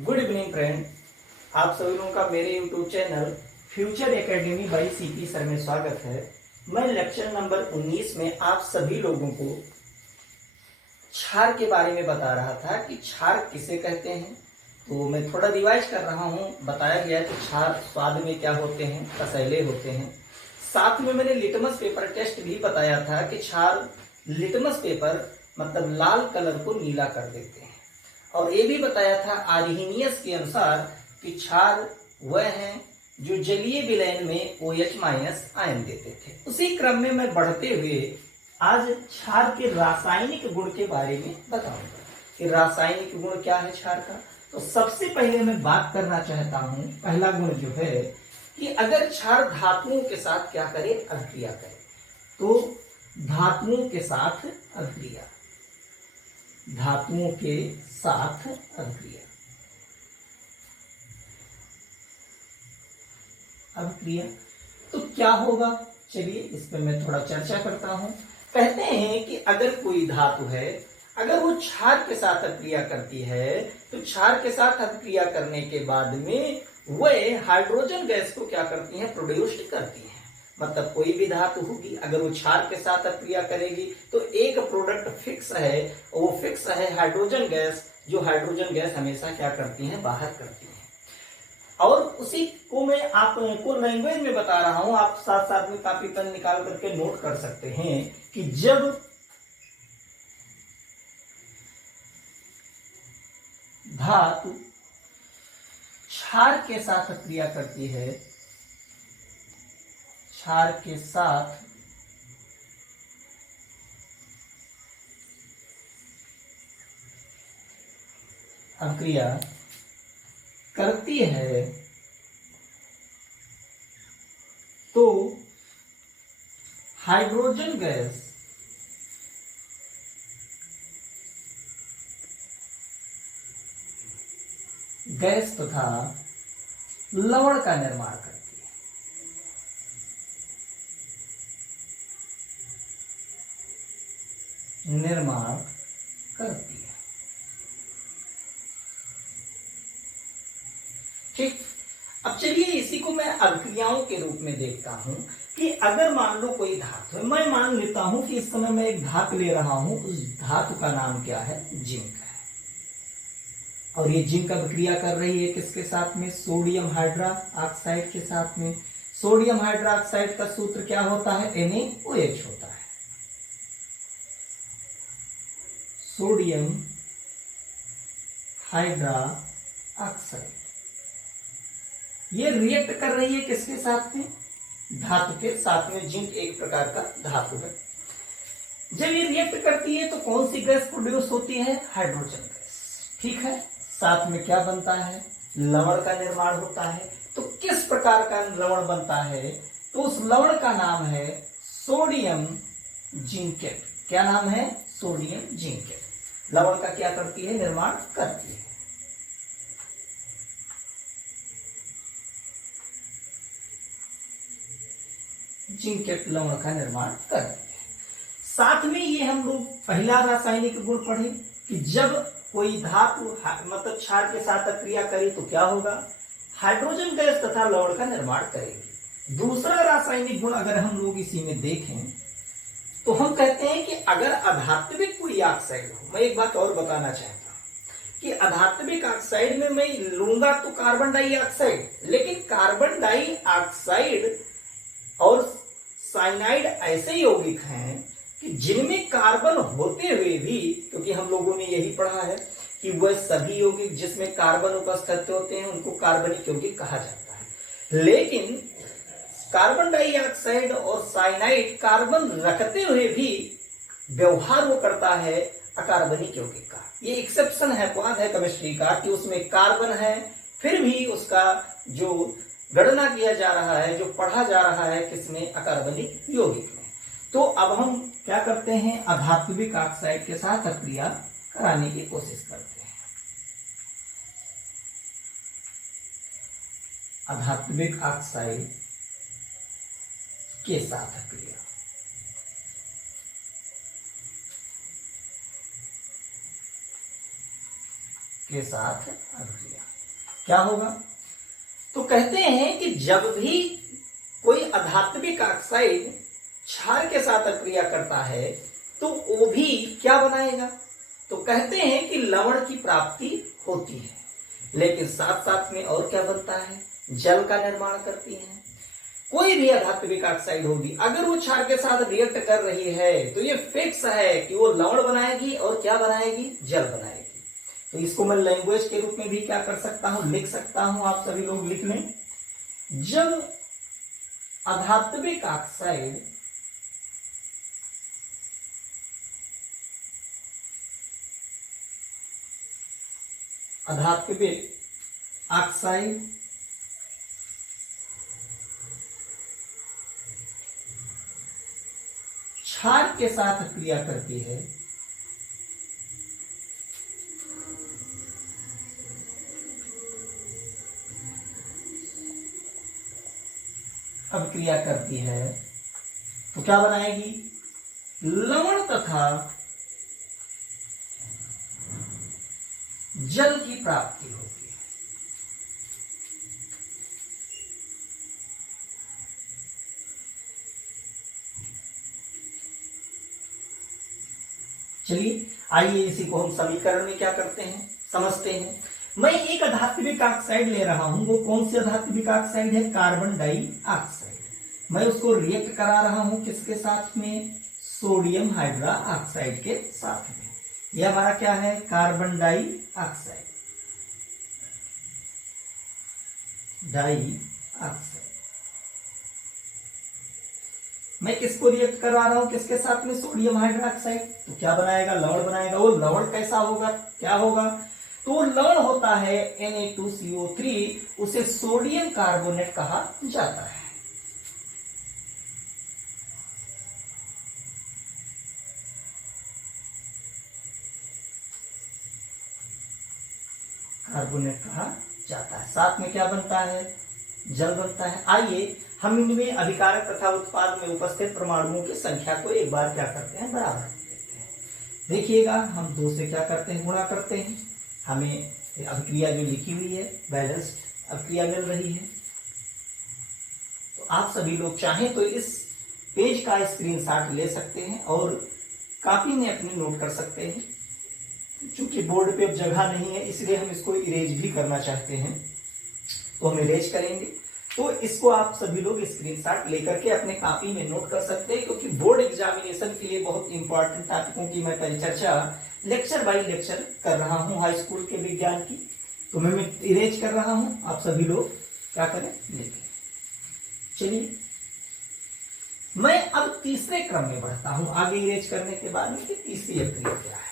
Good evening friend, आप सभी लोगों का मेरे YouTube channel future academy by CP sir में स्वागत है। मैं लेक्चर नंबर 19 में आप सभी लोगों को क्षार के बारे में बता रहा था कि क्षार किसे कहते हैं। तो मैं थोड़ा रिवाइज कर रहा हूँ। बताया गया कि क्षार स्वाद में क्या होते हैं, कसैले होते हैं। साथ में मैंने लिटमस पेपर टेस्ट भी बताया था कि क्षार लिटमस पेपर मतलब लाल कलर को नीला कर देते हैं। और ये भी बताया था आर्हीनियस के अनुसार कि क्षार वह हैं जो जलीय विलयन में OH- आयन देते थे। उसी क्रम में मैं बढ़ते हुए आज क्षार के रासायनिक गुण के बारे में बताऊंगा कि रासायनिक गुण क्या है क्षार का। तो सबसे पहले मैं बात करना चाहता हूं, पहला गुण जो है कि अगर क्षार धातुओं के साथ क्या करे, अभिक्रिया करे। तो धातुओं के साथ अभिक्रिया, धातुओं के साथ अभिक्रिया, अभिक्रिया तो क्या होगा, चलिए इस पर मैं थोड़ा चर्चा करता हूं। कहते हैं कि अगर कोई धातु है, अगर वो क्षार के साथ अभिक्रिया करती है तो क्षार के साथ अभिक्रिया करने के बाद में वह हाइड्रोजन गैस को क्या करती है, प्रोड्यूस करती है। मतलब कोई भी धातु होगी, अगर वो क्षार के साथ अभिक्रिया करेगी तो एक प्रोडक्ट फिक्स है, वो फिक्स है हाइड्रोजन गैस, जो हाइड्रोजन गैस हमेशा क्या करती है, बाहर करती है। और उसी को मैं आपको लैंग्वेज में बता रहा हूं, आप साथ साथ में कापी पेन निकाल करके नोट कर सकते हैं कि जब धातु क्षार के साथ क्रिया करती है, क्षार के साथ अभिक्रिया करती है तो हाइड्रोजन गैस तथा लवण का निर्माण करती है। निर्माण करती है, ठीक। अब चलिए इसी को मैं अभिक्रियाओं के रूप में देखता हूं कि अगर मान लो कोई धातु है, मैं मान लेता हूं कि इस समय मैं एक धातु ले रहा हूं, उस धातु का नाम क्या है, जिंक है। और ये जिंक अभिक्रिया कर रही है किसके साथ में, सोडियम हाइड्रा ऑक्साइड के साथ में। सोडियम हाइड्रा ऑक्साइड का सूत्र क्या होता है, NaOH होता है। सोडियम हाइड्रा ऑक्साइड ये रिएक्ट कर रही है किसके साथ में, धातु के साथ में। जिंक एक प्रकार का धातु है। जब ये रिएक्ट करती है तो कौन सी गैस प्रोड्यूस होती है, हाइड्रोजन गैस, ठीक है। साथ में क्या बनता है, लवण का निर्माण होता है। तो किस प्रकार का लवण बनता है, तो उस लवण का नाम है सोडियम जिंकेट। क्या नाम है, सोडियम जिंकेट। लवण का क्या करती है, निर्माण करती है। जिंकेट लवण का निर्माण करती है। साथ में ये हम लोग पहला रासायनिक गुण पढ़े कि जब कोई धातु मतलब क्षार के साथ क्रिया करे तो क्या होगा, हाइड्रोजन गैस तथा लवण का निर्माण करेगी। दूसरा रासायनिक गुण अगर हम लोग इसी में देखें तो हम कहते हैं कि अगर अधात्विक कोई ऑक्साइड हो, मैं एक बात और बताना चाहता हूं कि अधात्विक ऑक्साइड में मैं लूंगा तो कार्बन डाइऑक्साइड, लेकिन कार्बन डाइऑक्साइड और साइनाइड ऐसे यौगिक हैं कि जिनमें कार्बन होते हुए भी, क्योंकि हम लोगों ने यही पढ़ा है कि वह सभी यौगिक जिसमें कार्बन उपस्थित होते हैं उनको कार्बनिक यौगिक कहा जाता है। लेकिन कार्बन डाइऑक्साइड और साइनाइड कार्बन रखते हुए भी व्यवहार वो करता है अकार्बनिक यौगिक का। ये एक्सेप्शन है, अपवाद है केमिस्ट्री का कि उसमें कार्बन है फिर भी उसका जो गणना किया जा रहा है, जो पढ़ा जा रहा है किसमें, अकार्बनिक यौगिक में। तो अब हम क्या करते हैं, अधात्विक ऑक्साइड के साथ अभिक्रिया कराने की कोशिश करते हैं। अधात्विक ऑक्साइड के साथ अभिक्रिया, के साथ अभिक्रिया क्या होगा? तो कहते हैं कि जब भी कोई अधात्विक ऑक्साइड क्षार के साथ अक्रिया करता है तो वो भी क्या बनाएगा? तो कहते हैं कि लवण की प्राप्ति होती है, लेकिन साथ साथ में और क्या बनता है? जल का निर्माण करती है। कोई भी अधात्विक ऑक्साइड होगी, अगर वो क्षार के साथ रिएक्ट कर रही है तो ये फिक्स है कि वो लवण बनाएगी और क्या बनाएगी? जल बनाएगी। तो इसको मैं लैंग्वेज के रूप में भी क्या कर सकता हूं? लिख सकता हूं। आप सभी लोग लिख लें। जब अधात्विक ऑक्साइड क्षार के साथ क्रिया करती है अब क्रिया करती है तो क्या बनाएगी? लवण तथा जल की प्राप्ति होगी। चलिए आइए इसी को हम समीकरण में क्या करते हैं, समझते हैं। मैं एक अधात्विक ऑक्साइड ले रहा हूं। वो कौन सी अधात्विक ऑक्साइड है? Carbon dioxide. मैं उसको रिएक्ट करा रहा हूं किसके साथ में? सोडियम हाइड्रोक्साइड के साथ में। यह हमारा क्या है? Carbon dioxide. मैं किसको रिएक्ट करवा रहा हूं? किसके साथ में? Sodium hydroxide. तो क्या बनाएगा? लवण बनाएगा। वो लवण कैसा होगा? क्या होगा? तो वो लवण होता है Na2CO3। उसे सोडियम कार्बोनेट कहा जाता है। कार्बोनेट कहा जाता है। साथ में क्या बनता है? जल बनता है। आइए हम इनमें अभिकारक तथा उत्पाद में उपस्थित परमाणुओं की संख्या को एक बार क्या करते हैं? बराबर कर देते हैं। देखिएगा हम 2 से क्या करते हैं? गुणा करते हैं। हमें अभिक्रिया जो लिखी हुई है बैलेंस्ड अभिक्रिया मिल रही है। तो आप सभी लोग चाहें तो इस पेज का स्क्रीनशॉट ले सकते हैं और कॉपी में अपनी नोट कर सकते हैं। चूंकि बोर्ड पे अब जगह नहीं है इसलिए हम इसको इरेज भी करना चाहते हैं, तो हम इरेज करेंगे। तो इसको आप सभी लोग स्क्रीनशॉट लेकर के अपने कॉपी में नोट कर सकते हैं, क्योंकि बोर्ड एग्जामिनेशन के लिए बहुत इंपॉर्टेंट टॉपिकों की मैं परिचर्चा लेक्चर बाय लेक्चर कर रहा हूं हाई स्कूल के विज्ञान की। तो मैं इरेज कर रहा हूं, आप सभी लोग क्या करें? लिखें। चलिए मैं अब तीसरे क्रम में बढ़ता हूं। आगे इरेज करने के बाद में तीसरी अक्रिया क्या है,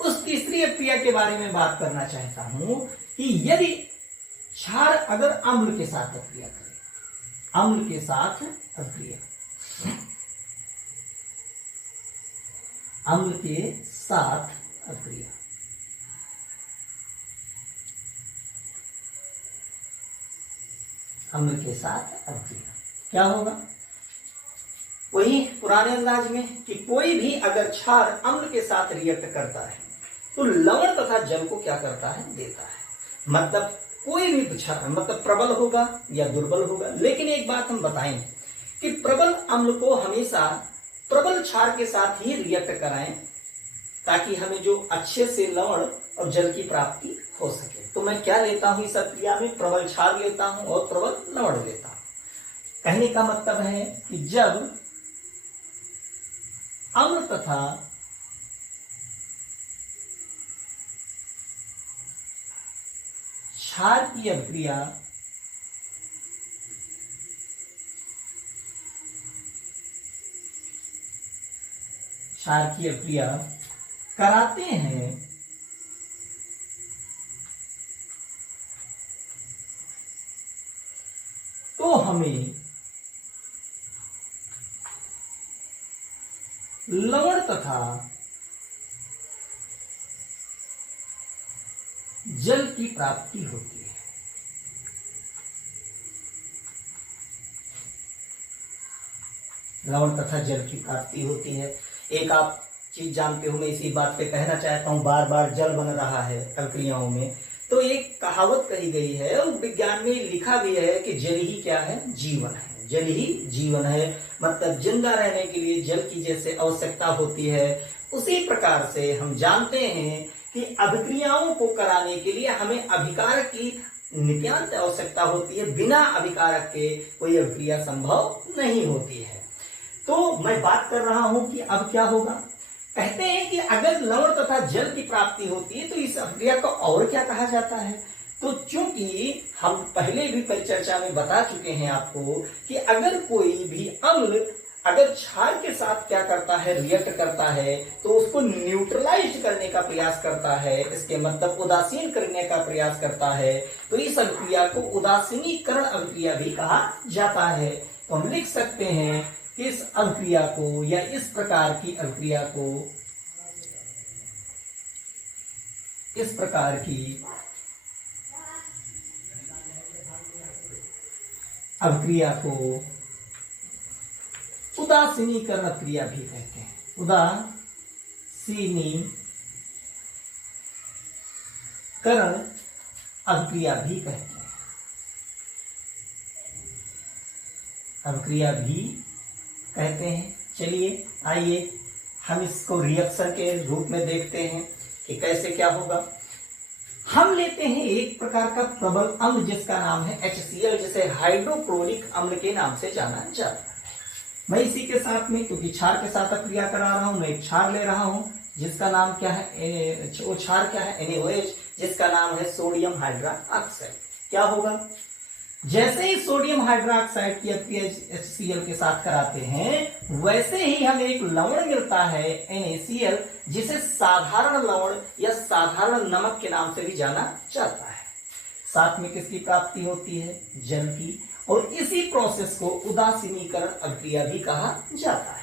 उस तीसरी अक्रिया के बारे में बात करना चाहता हूं कि यदि क्षार अगर अम्ल के साथ अक्रिया करे, अम्ल के साथ अक्रिया, अम्ल के साथ अक्रिया, अम्ल के साथ अक्रिया क्या होगा? वही पुराने अंदाज में कि कोई भी अगर क्षार अम्ल के साथ रिएक्ट करता है तो लवण तथा जल को क्या करता है? देता है। मतलब कोई भी क्षार मतलब प्रबल होगा या दुर्बल होगा। लेकिन एक बात हम बताएं कि प्रबल अम्ल को हमेशा प्रबल क्षार के साथ ही रिएक्ट कराएं, ताकि हमें जो अच्छे से लवण और जल की प्राप्ति हो सके। तो मैं क्या लेता हूं इस अक्रिया में? प्रबल क्षार लेता हूं और प्रबल लवण लेता हूं। कहने का मतलब है कि जब अम्ल तथा क्षार की अभिक्रिया कराते हैं तो हमें लवण तथा जल की प्राप्ति होती है। लवण तथा जल की प्राप्ति होती है। एक आप चीज जानते हो, मैं इसी बात पे कहना चाहता हूं, बार बार जल बन रहा है अक्रियाओं में, तो एक कहावत कही गई है और विज्ञान में लिखा भी है कि जल ही क्या है, जीवन है। जल ही जीवन है, मतलब जिंदा रहने के लिए जल की जैसे आवश्यकता होती है, उसी प्रकार से हम जानते हैं कि अभिक्रियाओं को कराने के लिए हमें अभिकारक की नित्यांत आवश्यकता होती है। बिना अभिकारक के कोई अभिक्रिया संभव नहीं होती है। तो मैं बात कर रहा हूं कि अब क्या होगा। कहते हैं कि अगर लवण तथा जल की प्राप्ति होती है तो इस अभिक्रिया को और क्या कहा जाता है। तो चूंकि हम पहले भी परिचर्चा में बता चुके हैं आपको कि अगर कोई भी अम्ल अगर क्षार के साथ क्या करता है, रिएक्ट करता है, तो उसको न्यूट्रलाइज करने का प्रयास करता है, इसके मतलब उदासीन करने का प्रयास करता है, तो इस अभिक्रिया को उदासीनीकरण अभिक्रिया भी कहा जाता है। तो हम लिख सकते हैं कि इस अभिक्रिया को या इस प्रकार की अभिक्रिया को, इस प्रकार की अभिक्रिया को उदासीनीकरण क्रिया भी कहते हैं। उदासीनीकरण अभिक्रिया भी कहते हैं, अभिक्रिया भी कहते हैं। चलिए आइए हम इसको रिएक्शन के रूप में देखते हैं कि कैसे क्या होगा। हम लेते हैं एक प्रकार का प्रबल अम्ल जिसका नाम है HCl, जिसे हाइड्रोक्लोरिक अम्ल के नाम से जाना जाता है। मैं इसी के साथ में, क्योंकि क्षार के साथ क्रिया करा रहा हूं, मैं एक क्षार ले रहा हूं जिसका नाम क्या है, वो क्षार क्या है, NaOH, जिसका नाम है सोडियम हाइड्रोक्साइड। क्या होगा, जैसे ही सोडियम हाइड्रोक्साइड की अभिक्रिया HCl के साथ कराते हैं, वैसे ही हमें एक लवण मिलता है NaCl, जिसे साधारण लवण या साधारण नमक के नाम से भी जाना जाता है। साथ में किसकी प्राप्ति होती है, जल की, और इसी प्रोसेस को उदासीनीकरण अभिक्रिया भी कहा जाता है।